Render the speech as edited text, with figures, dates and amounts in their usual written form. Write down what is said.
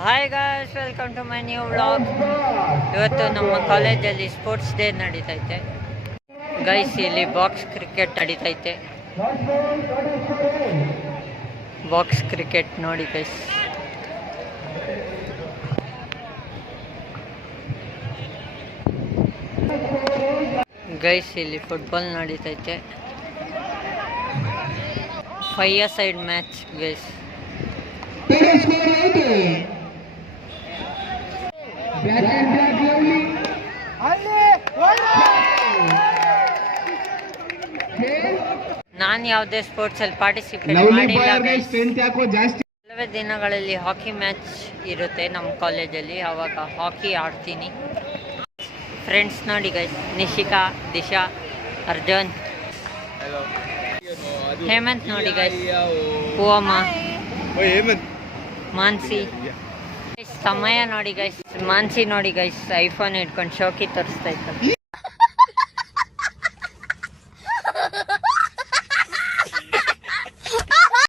Hi guys, welcome to my new vlog. ಇವತ್ತು ನಮ್ಮ ಕಾಲೇಜಲ್ಲಿ ಸ್ಪೋರ್ಟ್ಸ್ ಡೇ ನಡೀತೈತೆ ಗೈಸ್. ಇಲ್ಲಿ ಬಾಕ್ಸ್ ಕ್ರಿಕೆಟ್ ನಡೀತೈತೆ. ಬಾಕ್ಸ್ ಕ್ರಿಕೆಟ್ ನೋಡಿ ಗೈಸ್. ಗೈಸ್ ಇಲ್ಲಿ ಫುಟ್ಬಾಲ್ ನಡೀತೈತೆ. 5-a-side match guys. ನಾನು ಯಾವುದೇ ಸ್ಪೋರ್ಟ್ಸ್ ಅಲ್ಲಿ ಪಾರ್ಟಿಸಿಪೇಟ್ ಮಾಡಿಲ್ಲ. ಕೆಲವೇ ದಿನಗಳಲ್ಲಿ ಹಾಕಿ ಮ್ಯಾಚ್ ಇರುತ್ತೆ ನಮ್ಮ ಕಾಲೇಜಲ್ಲಿ, ಆವಾಗ ಹಾಕಿ ಆಡ್ತೀನಿ. ಫ್ರೆಂಡ್ಸ್ ನೋಡಿ ಗೈಸ್, ನಿಶಿಕಾ, ದಿಶಾ, ಅರ್ಜುನ್, ಹೇಮಂತ್ ನೋಡಿ ಗೈಸ್, ಪೂವಮ್ಮ, ಮಾನ್ಸಿ. ಸಮಯ ನೋಡಿ ಗೈಸ್, ಮಾನ್ಸಿ ನೋಡಿ ಗೈಸ್, ಐಫೋನ್ ಇಟ್ಕೊಂಡು ಶೋಕಿ ತೋರಿಸ್ತಾ ಇತ್ತು.